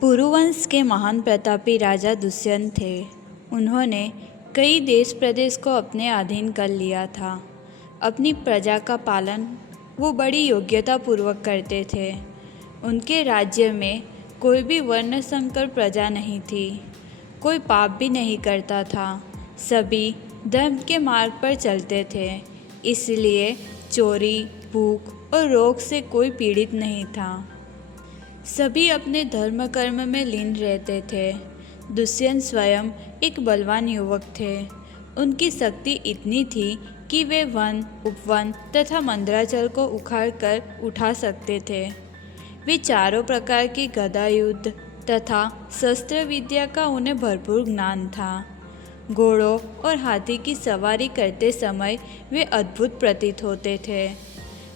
पुरुवंश के महान प्रतापी राजा दुष्यंत थे। उन्होंने कई देश प्रदेश को अपने अधीन कर लिया था। अपनी प्रजा का पालन वो बड़ी योग्यता पूर्वक करते थे। उनके राज्य में कोई भी वर्ण संकर प्रजा नहीं थी। कोई पाप भी नहीं करता था। सभी धर्म के मार्ग पर चलते थे। इसलिए चोरी, भूख और रोग से कोई पीड़ित नहीं था। सभी अपने धर्म कर्म में लीन रहते थे। दुष्यंत स्वयं एक बलवान युवक थे। उनकी शक्ति इतनी थी कि वे वन, उपवन तथा मंदराचल को उखाड़कर उठा सकते थे। वे चारों प्रकार की गदा युद्ध तथा शस्त्र विद्या का उन्हें भरपूर ज्ञान था। घोड़ों और हाथी की सवारी करते समय वे अद्भुत प्रतीत होते थे।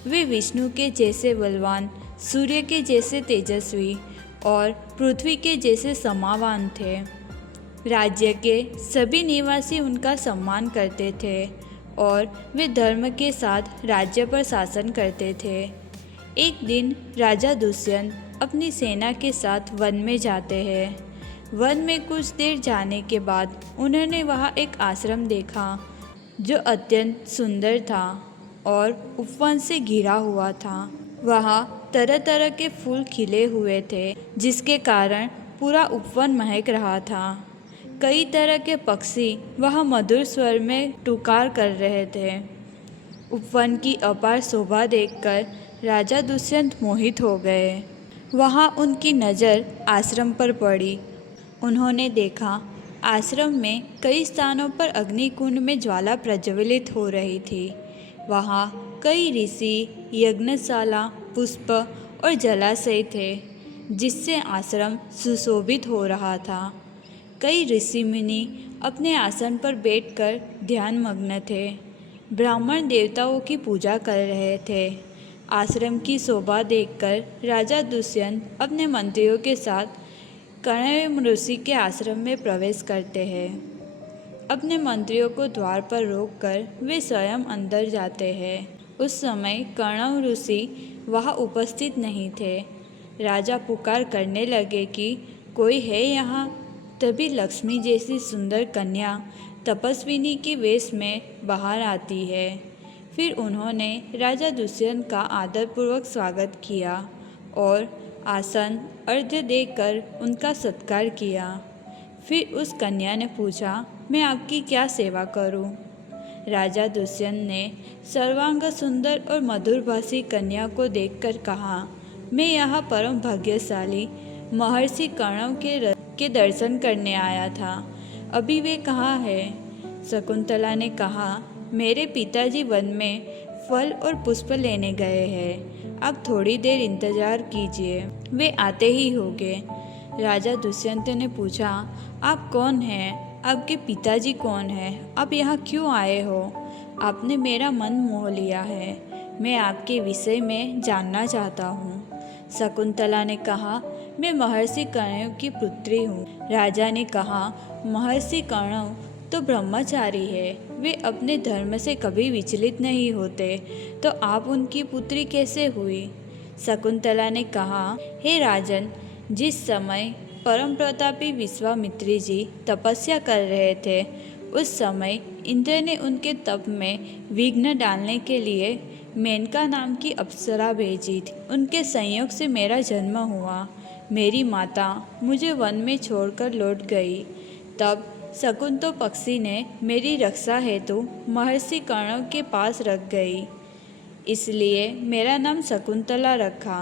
वे विष्णु के जैसे बलवान, सूर्य के जैसे तेजस्वी और पृथ्वी के जैसे समावान थे। राज्य के सभी निवासी उनका सम्मान करते थे और वे धर्म के साथ राज्य पर शासन करते थे। एक दिन राजा दुष्यंत अपनी सेना के साथ वन में जाते हैं। वन में कुछ देर जाने के बाद उन्होंने वहाँ एक आश्रम देखा जो अत्यंत सुंदर था और उपवन से घिरा हुआ था। वहाँ तरह तरह के फूल खिले हुए थे, जिसके कारण पूरा उपवन महक रहा था। कई तरह के पक्षी वहाँ मधुर स्वर में टुकार कर रहे थे। उपवन की अपार शोभा देखकर राजा दुष्यंत मोहित हो गए। वहाँ उनकी नज़र आश्रम पर पड़ी। उन्होंने देखा आश्रम में कई स्थानों पर अग्निकुंड में ज्वाला प्रज्वलित हो रही थी। वहाँ कई ऋषि, यज्ञशाला, पुष्प और जलाशय थे, जिससे आश्रम सुशोभित हो रहा था। कई ऋषि मुनि अपने आसन पर बैठकर ध्यान मग्न थे। ब्राह्मण देवताओं की पूजा कर रहे थे। आश्रम की शोभा देखकर राजा दुष्यंत अपने मंत्रियों के साथ कण्व ऋषि के आश्रम में प्रवेश करते हैं। अपने मंत्रियों को द्वार पर रोककर वे स्वयं अंदर जाते हैं। उस समय कण्व ऋषि वहाँ उपस्थित नहीं थे। राजा पुकार करने लगे कि कोई है यहाँ। तभी लक्ष्मी जैसी सुंदर कन्या तपस्विनी के वेश में बाहर आती है। फिर उन्होंने राजा दुष्यंत का आदरपूर्वक स्वागत किया और आसन अर्घ्य देकर उनका सत्कार किया। फिर उस कन्या ने पूछा, मैं आपकी क्या सेवा करूं? राजा दुष्यंत ने सर्वांग सुंदर और मधुरभाषी कन्या को देखकर कहा, मैं यहाँ परम भाग्यशाली महर्षि कण्व के दर्शन करने आया था। अभी वे कहाँ हैं? शकुंतला ने कहा, मेरे पिताजी वन में फल और पुष्प लेने गए हैं। आप थोड़ी देर इंतजार कीजिए, वे आते ही होंगे। राजा दुष्यंत ने पूछा, आप कौन हैं? आपके पिताजी कौन हैं? आप यहाँ क्यों आए हो? आपने मेरा मन मोह लिया है। मैं आपके विषय में जानना चाहता हूँ। शकुंतला ने कहा, मैं महर्षि कण्व की पुत्री हूँ। राजा ने कहा, महर्षि कण्व तो ब्रह्मचारी है। वे अपने धर्म से कभी विचलित नहीं होते, तो आप उनकी पुत्री कैसे हुई? शकुंतला ने कहा, हे राजन, जिस समय परम प्रतापी विश्वामित्री जी तपस्या कर रहे थे, उस समय इंद्र ने उनके तप में विघ्न डालने के लिए मेनका नाम की अप्सरा भेजी थी। उनके संयोग से मेरा जन्म हुआ। मेरी माता मुझे वन में छोड़कर लौट गई। तब शकुंतो पक्षी ने मेरी रक्षा हेतु महर्षि कण्व के पास रख गई, इसलिए मेरा नाम शकुंतला रखा।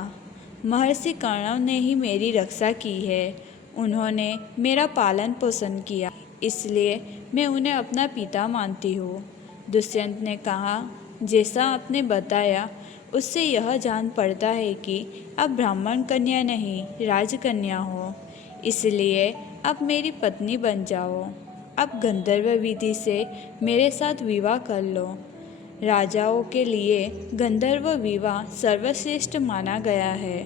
महर्षि कण्व ने ही मेरी रक्षा की है। उन्होंने मेरा पालन पोषण किया, इसलिए मैं उन्हें अपना पिता मानती हूँ। दुष्यंत ने कहा, जैसा आपने बताया उससे यह जान पड़ता है कि आप ब्राह्मण कन्या नहीं, राजकन्या हो। इसलिए आप मेरी पत्नी बन जाओ। आप गंधर्व विधि से मेरे साथ विवाह कर लो। राजाओं के लिए गंधर्व विवाह सर्वश्रेष्ठ माना गया है।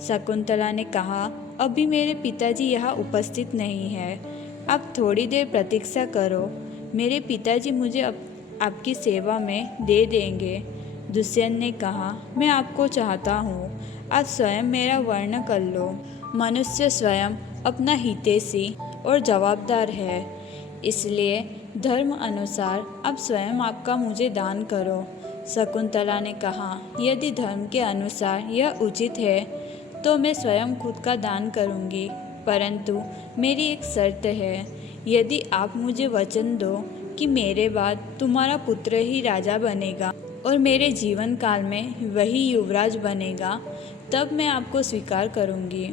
शकुंतला ने कहा, अभी मेरे पिताजी यहाँ उपस्थित नहीं है। आप थोड़ी देर प्रतीक्षा करो। मेरे पिताजी मुझे आपकी सेवा में दे देंगे। दुष्यंत ने कहा, मैं आपको चाहता हूँ। आप स्वयं मेरा वर्ण कर लो। मनुष्य स्वयं अपना हितैषी और जवाबदार है, इसलिए धर्म अनुसार अब स्वयं आपका मुझे दान करो। शकुंतला ने कहा, यदि धर्म के अनुसार यह उचित है तो मैं स्वयं खुद का दान करूंगी, परंतु मेरी एक शर्त है। यदि आप मुझे वचन दो कि मेरे बाद तुम्हारा पुत्र ही राजा बनेगा और मेरे जीवन काल में वही युवराज बनेगा, तब मैं आपको स्वीकार करूंगी।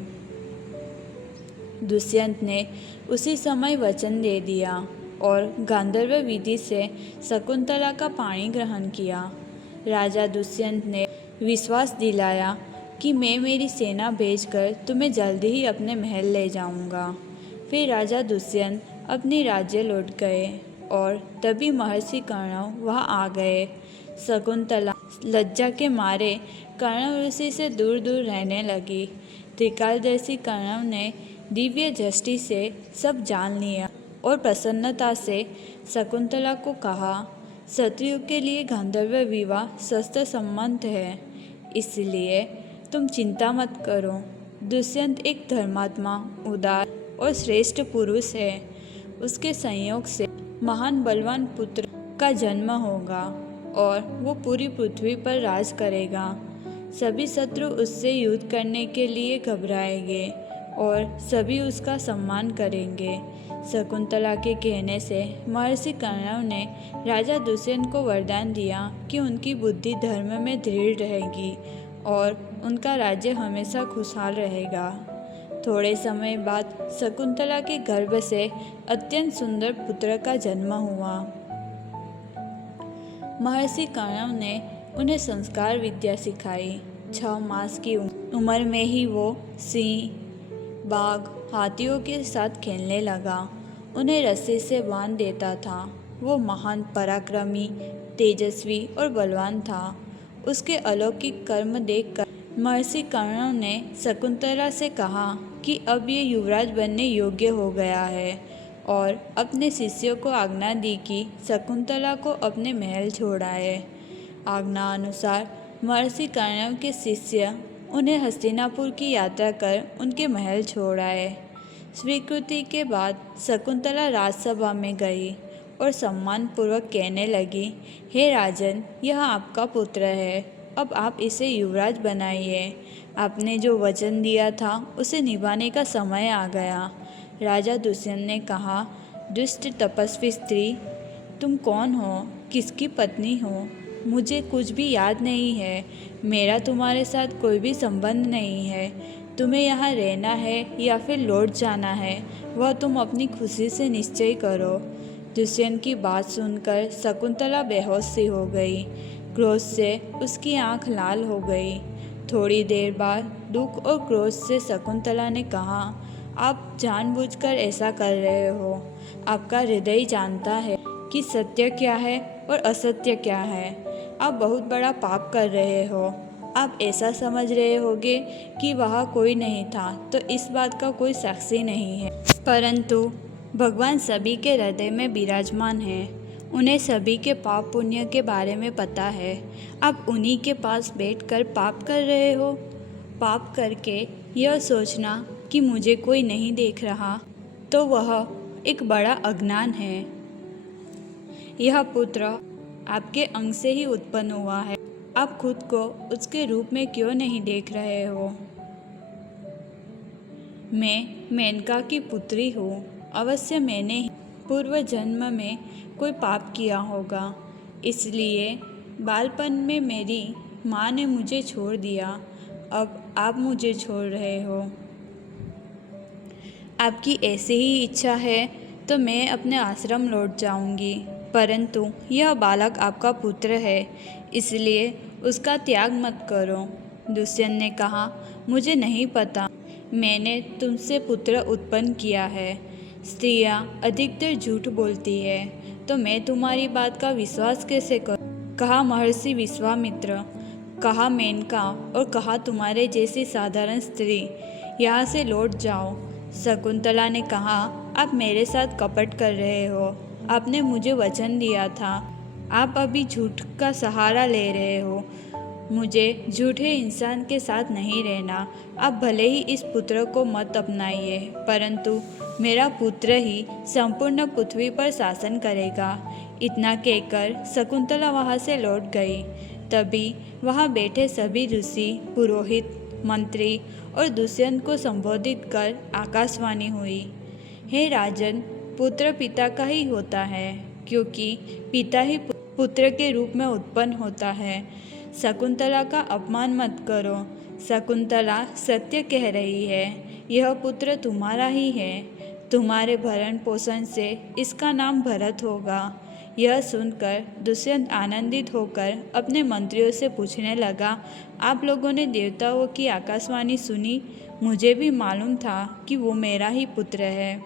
दुष्यंत ने उसी समय वचन दे दिया और गांधर्व विधि से शकुंतला का पाणी ग्रहण किया। राजा दुष्यंत ने विश्वास दिलाया कि मैं मेरी सेना भेजकर तुम्हें जल्दी ही अपने महल ले जाऊंगा। फिर राजा दुष्यंत अपने राज्य लौट गए और तभी महर्षि कर्ण वहां आ गए। शकुंतला लज्जा के मारे कर्ण ऋषि से दूर दूर रहने लगी। त्रिकालदर्शी कर्ण ने दिव्य दृष्टि से सब जान लिया और प्रसन्नता से शकुंतला को कहा, क्षत्रियों के लिए गांधर्व विवाह शस्त्र संबंध है, इसलिए तुम चिंता मत करो। दुष्यंत एक धर्मात्मा, उदार और श्रेष्ठ पुरुष है। उसके संयोग से महान बलवान पुत्र का जन्म होगा और वो पूरी पृथ्वी पर राज करेगा। सभी शत्रु उससे युद्ध करने के लिए घबराएंगे और सभी उसका सम्मान करेंगे। शकुंतला के कहने से महर्षि कर्ण ने राजा दुष्यंत को वरदान दिया कि उनकी बुद्धि धर्म में दृढ़ रहेगी और उनका राज्य हमेशा खुशहाल रहेगा। थोड़े समय बाद शकुंतला के गर्भ से अत्यंत सुंदर पुत्र का जन्म हुआ। महर्षि कर्ण ने उन्हें संस्कार विद्या सिखाई। 6 मास की उम्र में ही वो सिंह, बाघ, हाथियों के साथ खेलने लगा। उन्हें रस्सी से बांध देता था। वो महान पराक्रमी, तेजस्वी और बलवान था। उसके अलौकिक कर्म देखकर महर्षि कर्ण ने शकुंतला से कहा कि अब ये युवराज बनने योग्य हो गया है और अपने शिष्यों को आज्ञा दी कि शकुंतला को अपने महल छोड़ाए। आज्ञा अनुसार महर्षि कर्ण के शिष्य उन्हें हस्तिनापुर की यात्रा कर उनके महल छोड़ आए। स्वीकृति के बाद शकुंतला राजसभा में गई और सम्मानपूर्वक कहने लगी, हे राजन, यह आपका पुत्र है, अब आप इसे युवराज बनाइए। आपने जो वचन दिया था उसे निभाने का समय आ गया। राजा दुष्यंत ने कहा, दुष्ट तपस्वी स्त्री, तुम कौन हो, किसकी पत्नी हो? मुझे कुछ भी याद नहीं है। मेरा तुम्हारे साथ कोई भी संबंध नहीं है। तुम्हें यहाँ रहना है या फिर लौट जाना है, वह तुम अपनी खुशी से निश्चय करो। दुष्यंत की बात सुनकर शकुंतला बेहोश सी हो गई। क्रोध से उसकी आंख लाल हो गई। थोड़ी देर बाद दुख और क्रोध से शकुंतला ने कहा, आप जानबूझकर ऐसा कर रहे हो। आपका हृदय जानता है कि सत्य क्या है और असत्य क्या है। आप बहुत बड़ा पाप कर रहे हो। आप ऐसा समझ रहे होगे कि वहाँ कोई नहीं था तो इस बात का कोई साक्षी नहीं है, परंतु भगवान सभी के हृदय में विराजमान है। उन्हें सभी के पाप पुण्य के बारे में पता है। आप उन्हीं के पास बैठकर पाप कर रहे हो। पाप करके यह सोचना कि मुझे कोई नहीं देख रहा, तो वह एक बड़ा अज्ञान है। यह पुत्र आपके अंग से ही उत्पन्न हुआ है। आप खुद को उसके रूप में क्यों नहीं देख रहे हो? मैं मेनका की पुत्री हूँ। अवश्य मैंने ही पूर्व जन्म में कोई पाप किया होगा, इसलिए बालपन में मेरी माँ ने मुझे छोड़ दिया। अब आप मुझे छोड़ रहे हो। आपकी ऐसी ही इच्छा है तो मैं अपने आश्रम लौट जाऊंगी, परंतु यह बालक आपका पुत्र है, इसलिए उसका त्याग मत करो। दुष्यंत ने कहा, मुझे नहीं पता। मैंने तुमसे पुत्र उत्पन्न किया है। स्त्रियां अधिकतर झूठ बोलती है, तो मैं तुम्हारी बात का विश्वास कैसे करूं? कहा महर्षि विश्वामित्र, कहा मेनका और कहा तुम्हारे जैसी साधारण स्त्री, यहाँ से लौट जाओ। शकुंतला ने कहा, आप मेरे साथ कपट कर रहे हो। आपने मुझे वचन दिया था, आप अभी झूठ का सहारा ले रहे हो। मुझे झूठे इंसान के साथ नहीं रहना। आप भले ही इस पुत्र को मत अपनाइए, परंतु मेरा पुत्र ही संपूर्ण पृथ्वी पर शासन करेगा। इतना कहकर शकुंतला वहाँ से लौट गई। तभी वहाँ बैठे सभी ऋषि, पुरोहित, मंत्री और दुष्यंत को संबोधित कर आकाशवाणी हुई। हे राजन, पुत्र पिता का ही होता है, क्योंकि पिता ही पुत्र के रूप में उत्पन्न होता है। शकुंतला का अपमान मत करो। शकुंतला सत्य कह रही है। यह पुत्र तुम्हारा ही है। तुम्हारे भरण पोषण से इसका नाम भरत होगा। यह सुनकर दुष्यंत आनंदित होकर अपने मंत्रियों से पूछने लगा, आप लोगों ने देवताओं की आकाशवाणी सुनी? मुझे भी मालूम था कि वो मेरा ही पुत्र है,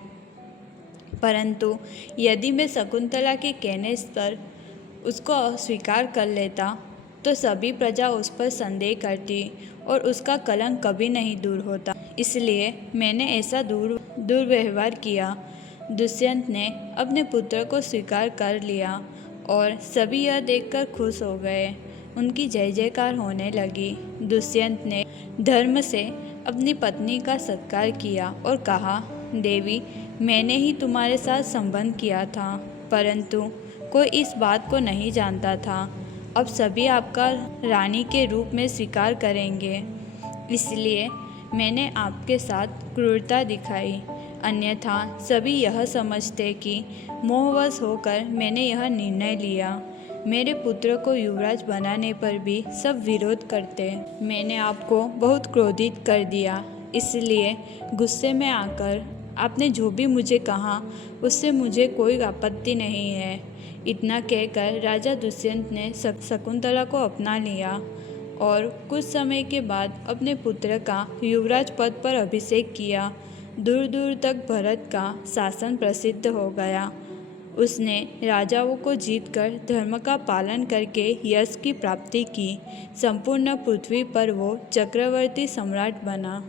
परंतु यदि मैं शकुंतला के कहने पर उसको स्वीकार कर लेता तो सभी प्रजा उस पर संदेह करती और उसका कलंक कभी नहीं दूर होता। इसलिए मैंने ऐसा दुर्व्यवहार किया। दुष्यंत ने अपने पुत्र को स्वीकार कर लिया और सभी यह देखकर खुश हो गए। उनकी जय जयकार होने लगी। दुष्यंत ने धर्म से अपनी पत्नी का सत्कार किया और कहा, देवी, मैंने ही तुम्हारे साथ संबंध किया था, परंतु कोई इस बात को नहीं जानता था। अब सभी आपका रानी के रूप में स्वीकार करेंगे, इसलिए मैंने आपके साथ क्रूरता दिखाई। अन्यथा सभी यह समझते कि मोहवश होकर मैंने यह निर्णय लिया। मेरे पुत्र को युवराज बनाने पर भी सब विरोध करते। मैंने आपको बहुत क्रोधित कर दिया, इसलिए गुस्से में आकर आपने जो भी मुझे कहा उससे मुझे कोई आपत्ति नहीं है। इतना कहकर राजा दुष्यंत ने शकुंतला को अपना लिया और कुछ समय के बाद अपने पुत्र का युवराज पद पर अभिषेक किया। दूर दूर तक भरत का शासन प्रसिद्ध हो गया। उसने राजाओं को जीतकर धर्म का पालन करके यश की प्राप्ति की। संपूर्ण पृथ्वी पर वो चक्रवर्ती सम्राट बना।